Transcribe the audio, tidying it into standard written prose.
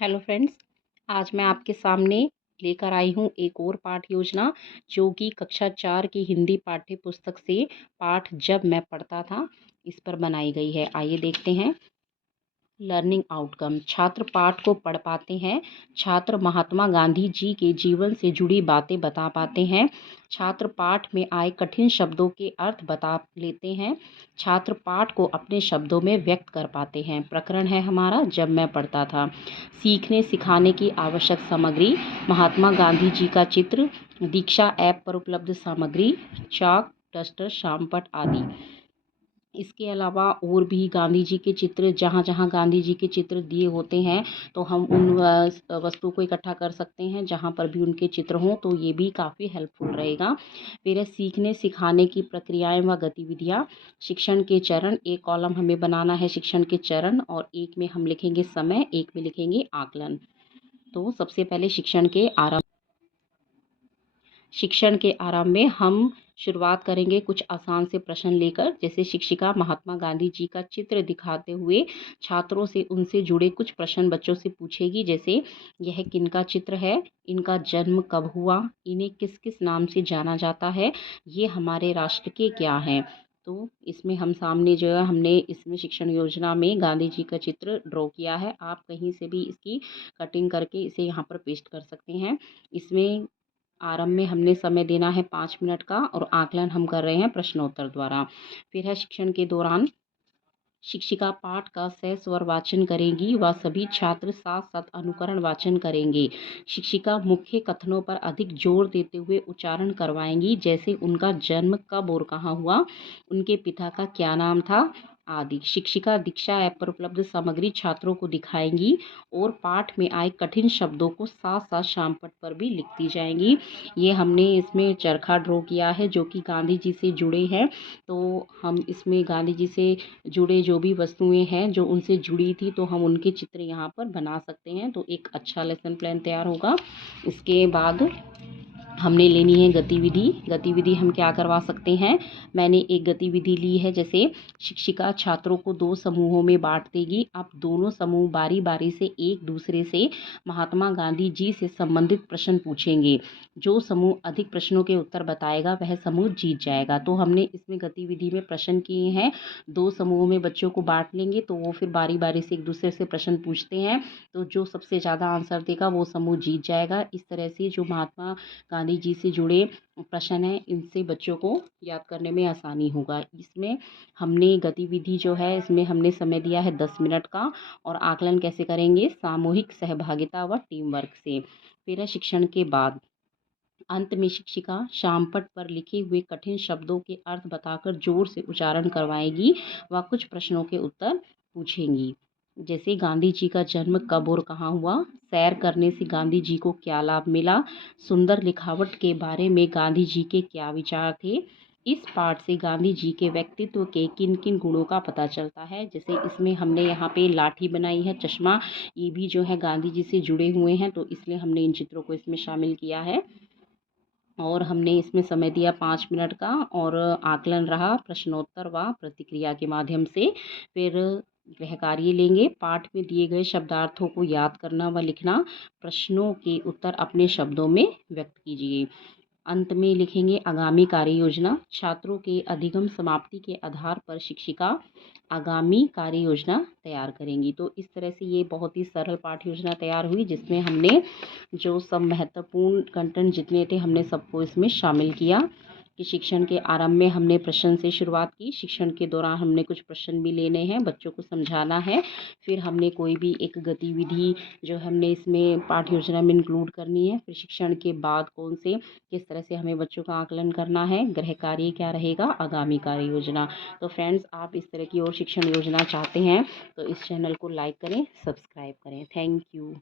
Hello friends, आज मैं आपके सामने लेकर आई हूँ एक और पाठ योजना जो कि कक्षा 4 की हिंदी पाठ्य पुस्तक से पाठ जब मैं पढ़ता था इस पर बनाई गई है। आइए देखते हैं। Learning outcome. छात्र पाठ को पढ़ पाते हैं। छात्र महात्मा गांधी जी के जीवन से जुड़ी बातें बता पाते हैं। छात्र पाठ में आए कठिन शब्दों के अर्थ बता लेते हैं। छात्र पाठ को अपने शब्दों में व्यक्त कर पाते हैं। प्रकरण है हमारा जब मैं पढ़ता था। सीखने सिखाने की आवश्यक सामग्री, महात्मा गांधी जी का चित्र, दीक्षा ऐप पर उपलब्ध सामग्री, चाक, डस्टर, शामपट आदि। इसके अलावा और भी गांधी जी के चित्र, जहाँ जहाँ गांधी जी के चित्र दिए होते हैं तो हम उन वस्तुओं को इकट्ठा कर सकते हैं जहाँ पर भी उनके चित्र हों, तो ये भी काफ़ी हेल्पफुल रहेगा। फिर है सीखने सिखाने की प्रक्रियाएं व गतिविधियाँ। शिक्षण के चरण, एक कॉलम हमें बनाना है शिक्षण के चरण और एक में हम लिखेंगे समय, एक में लिखेंगे आकलन। तो सबसे पहले शिक्षण के आरंभ में हम शुरुआत करेंगे कुछ आसान से प्रश्न लेकर। जैसे शिक्षिका महात्मा गांधी जी का चित्र दिखाते हुए छात्रों से उनसे जुड़े कुछ प्रश्न बच्चों से पूछेगी। जैसे यह किनका चित्र है, इनका जन्म कब हुआ, इन्हें किस किस नाम से जाना जाता है, ये हमारे राष्ट्र के क्या हैं। तो इसमें हम सामने जो है हमने इसमें शिक्षण योजना में गांधी जी का चित्र ड्रॉ किया है। आप कहीं से भी इसकी कटिंग करके इसे यहाँ पर पेस्ट कर सकते हैं। इसमें आरंभ में हमने समय देना है 5 मिनट का और आकलन हम कर रहे हैं प्रश्नोत्तर द्वारा। फिर है शिक्षण के दौरान शिक्षिका पाठ का सस्वर वाचन करेगी व सभी छात्र साथ साथ अनुकरण वाचन करेंगे। शिक्षिका मुख्य कथनों पर अधिक जोर देते हुए उच्चारण करवाएंगी, जैसे उनका जन्म कब और कहाँ हुआ, उनके पिता का क्या नाम था आदि। शिक्षिका दीक्षा ऐप पर उपलब्ध सामग्री छात्रों को दिखाएंगी और पाठ में आए कठिन शब्दों को साथ साथ शामपट पर भी लिखती जाएंगी। ये हमने इसमें चरखा ड्रॉ किया है जो कि गांधी जी से जुड़े हैं। तो हम इसमें गांधी जी से जुड़े जो भी वस्तुएं हैं जो उनसे जुड़ी थी तो हम उनके चित्र यहाँ पर बना सकते हैं। तो एक अच्छा लेसन प्लान तैयार होगा। इसके बाद हमने लेनी है गतिविधि हम क्या करवा सकते हैं। मैंने एक गतिविधि ली है। जैसे शिक्षिका छात्रों को 2 समूहों में बांट देगी। अब दोनों समूह बारी बारी से एक दूसरे से महात्मा गांधी जी से संबंधित प्रश्न पूछेंगे। जो समूह अधिक प्रश्नों के उत्तर बताएगा वह समूह जीत जाएगा। तो हमने इसमें गतिविधि में प्रश्न किए हैं। 2 समूहों में बच्चों को बांट लेंगे तो वो फिर बारी बारी से एक दूसरे से प्रश्न पूछते हैं। तो जो सबसे ज़्यादा आंसर देगा वो समूह जीत जाएगा। इस तरह से जो महात्मा गांधी जी से जुड़े प्रश्न हैं इनसे बच्चों को याद करने में आसानी होगा। इसमें हमने गतिविधि जो है इसमें हमने समय दिया है 10 मिनट का और आकलन कैसे करेंगे, सामूहिक सहभागिता व टीम वर्क से। फिर है शिक्षण के बाद। अंत में शिक्षिका शामपट पर लिखे हुए कठिन शब्दों के अर्थ बताकर जोर से उच्चारण करवाएगी व कुछ प्रश्नों के उत्तर पूछेंगी। जैसे गांधी जी का जन्म कब और कहाँ हुआ, सैर करने से गांधी जी को क्या लाभ मिला, सुंदर लिखावट के बारे में गांधी जी के क्या विचार थे, इस पाठ से गांधी जी के व्यक्तित्व के किन किन गुणों का पता चलता है। जैसे इसमें हमने यहाँ पे लाठी बनाई है, चश्मा, ये भी जो है गांधी जी से जुड़े हुए हैं तो इसलिए हमने इन चित्रों को इसमें शामिल किया है। और हमने इसमें समय दिया 5 मिनट का और आकलन रहा प्रश्नोत्तर व प्रतिक्रिया के माध्यम से। फिर गृह कार्य लेंगे। पाठ में दिए गए शब्दार्थों को याद करना व लिखना। प्रश्नों के उत्तर अपने शब्दों में व्यक्त कीजिए। अंत में लिखेंगे आगामी कार्य योजना। छात्रों के अधिगम समाप्ति के आधार पर शिक्षिका आगामी कार्य योजना तैयार करेंगी। तो इस तरह से ये बहुत ही सरल पाठ योजना तैयार हुई जिसमें हमने जो सब महत्वपूर्ण कंटेंट जितने थे हमने सबको इसमें शामिल किया। कि शिक्षण के आरंभ में हमने प्रश्न से शुरुआत की। शिक्षण के दौरान हमने कुछ प्रश्न भी लेने हैं, बच्चों को समझाना है। फिर हमने कोई भी एक गतिविधि जो हमने इसमें पाठ योजना में इंक्लूड करनी है। फिर शिक्षण के बाद कौन से किस तरह से हमें बच्चों का आकलन करना है, गृह कार्य क्या रहेगा, आगामी कार्य योजना। तो फ्रेंड्स, आप इस तरह की और शिक्षण योजना चाहते हैं तो इस चैनल को लाइक करें, सब्सक्राइब करें। Thank you.